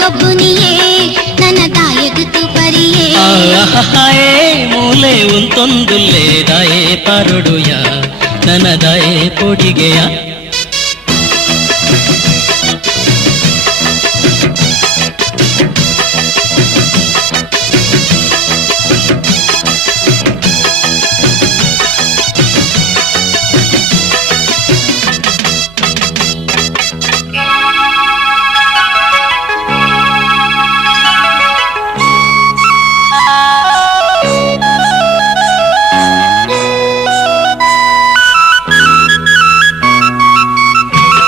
ಗೊಬ್ಬುನಿಯೇ ನನ್ನ ದಾಯಗ ತುಪರಿಯೇ ಆಹಾಯೇ ಮೂಲೆ ಉಂತೊಂದುಲ್ಲೆ ದಾಯೆ ಪಾರೊಡುಯ ನನ್ನ ದಾಯೆ ಪೊಡಿಗೆಯ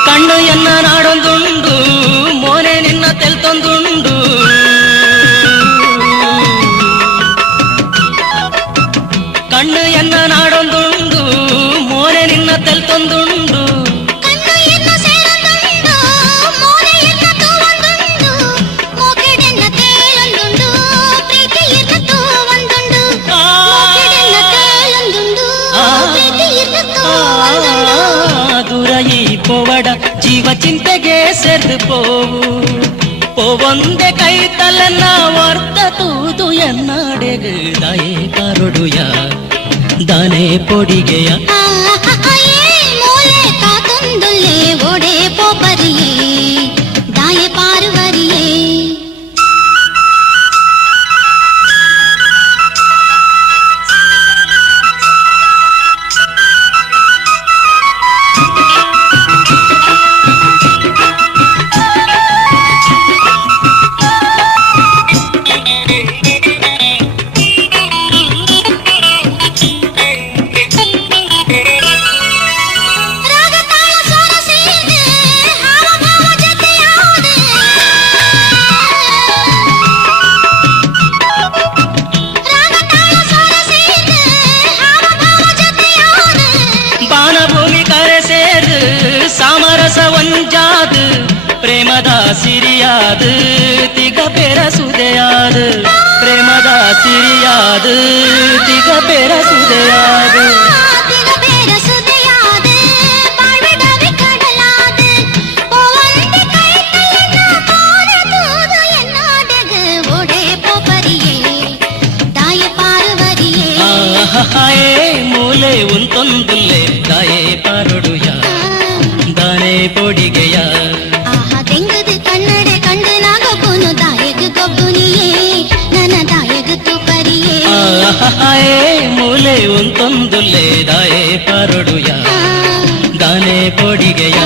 ಕಣ್ಣು ಎನ್ನ ನಾಡೊಂದುಂಡು ಮೋನೆ ನಿನ್ನ ತೆಲ್ತೊಂದುಂಡು ಕಣ್ಣು ಎನ್ನ ಸೇರೊಂದುಂಡು ಮೋನೆ ಎನ್ನ ತೂವೊಂದುಂಡು ಮೋಕೆಡೆನ್ನ ತೇಲೊಂದುಂಡು ಪ್ರೀತಿ ಎನ್ನ ತೂವೊಂದುಂಡು ಮೋಕೆಡೆನ್ನ ತೇಲೊಂದುಂಡು ಪ್ರೀತಿ ಎನ್ನ ತೂವೊಂದುಂಡು ದೂರ ಈ ಪೋವಡ ಜೀವ ಚಿಂತೆಗೆ ಸೇರ್ದು ಪೋವು ಪೋವೊಂದೆ ಕೈ ತಲೆನ್ನ ವರ್ತ ತೂದು ಎನ್ನಾಡೆಗು ದಾಯೆ ಕಾರೊಡುಯ ದಾನೆ ಪೊಡಿಗೆಯ ಮೂಲೆ ಕಾತೊಂದುಲ್ಲೆ ಓಡೆ ಪೋಪರಿಯೇ ದಾಯೆ ಪಾರುವರಿಯೇ ಸಾಮರಸ ಒಂಜಾದು ಪ್ರೇಮದ ಸಿರಿಯಾದು ತಿಗ ಬೆರಸುದೆಯಾದು ಪ್ರೇಮದ ಸಿರಿಯಾದು ತಿಗ ಬೆರಸುದೆಯಾದು ಆಹಾಯೇ ಮೂಲೆ ಉಂತೊಂದುಲ್ಲೆ ದಾಯೆ ಪಾರೊಡುಯ ದಾನೆ ಪೊಡಿಗೆಯ ಆಹಾ ತೆಂಗದು ಕನ್ನಡೆ ಕಂಡು ನಾಗಪ್ಪನು ದಾಯಗ ಗೊಬ್ಬುನಿಯೇ ನನ್ನ ದಾಯಗ ತುಪರಿಯೇ ಆಹಾಯೇ ಮೂಲೆ ಉಂತೊಂದುಲ್ಲೆ ದಾಯೆ ಪಾರೊಡುಯ ದಾನೆ ಪೊಡಿಗೆಯ